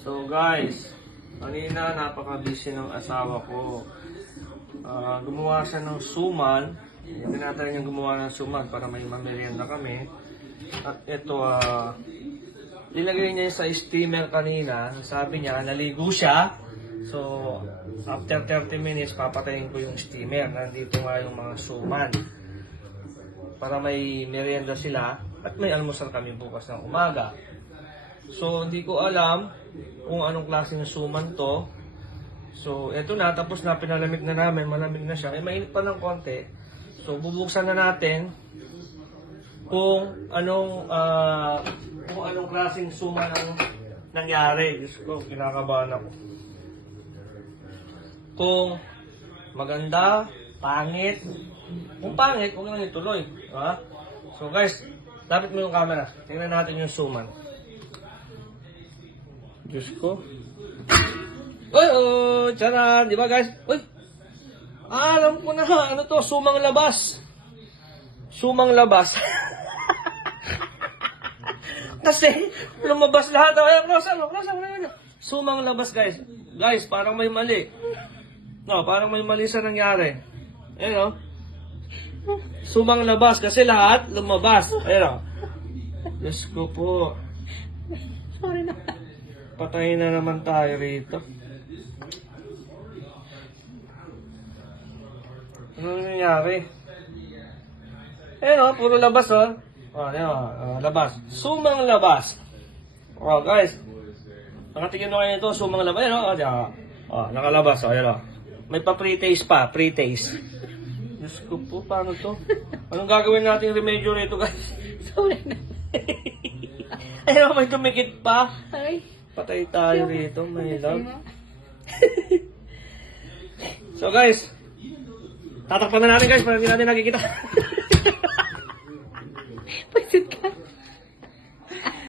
So guys, kanina napaka-busy ng asawa ko. Gumawa siya ng suman. Tinatry niya gumawa ng suman para may mamerienda kami. At ito, linagay niya sa steamer kanina. Sabi niya, naligo siya. So, after 30 minutes, papatayin ko yung steamer. Nandito nga yung mga suman. Para may merienda sila. At may almusal kami bukas ng umaga. So, hindi ko alam kung anong klase ng suman to. So, eto na. Tapos na, pinalamig na namin. Malamig na siya. Mainit pa ng konti. So, bubuksan na natin kung anong klaseng suman ang nangyari. Diyos ko, kinakabahan ako. Kung maganda, pangit. Kung pangit, huwag lang ituloy. Ha? So guys, lapit mo yung camera. Tingnan natin yung suman. Diyos ko. Uy, oh, tara, di ba guys? Uy, alam ko na, ano to, sumang labas. Sumang labas. Kasi, lumabas lahat. Ay, close. Sumang labas, guys. Guys, parang may mali. No, parang may mali sa nangyari. Ayun, oh. Sumang labas kasi lahat lumabas. Ayun, oh. Diyos ko po. Sorry na. Patayin na naman tayo rito. Ano nangyari? Ayun, oh, puro labas, oh. Oh, ayun, oh, labas. Sumang labas. Oh, guys. Nakatingin mo kayo ito, sumang labas. Ayun, oh, diyan. Oh, nakalabas, oh, ayun, oh. May pa-pre-taste pa, pre-taste. Diyos ko po, paano to? Anong gagawin natin remedyo rito, guys? Sorry na. Ayun, may tumikit pa. Ay. Patay tayo rito, my love. So, guys, tatakpan na natin, guys, para hindi natin nakikita.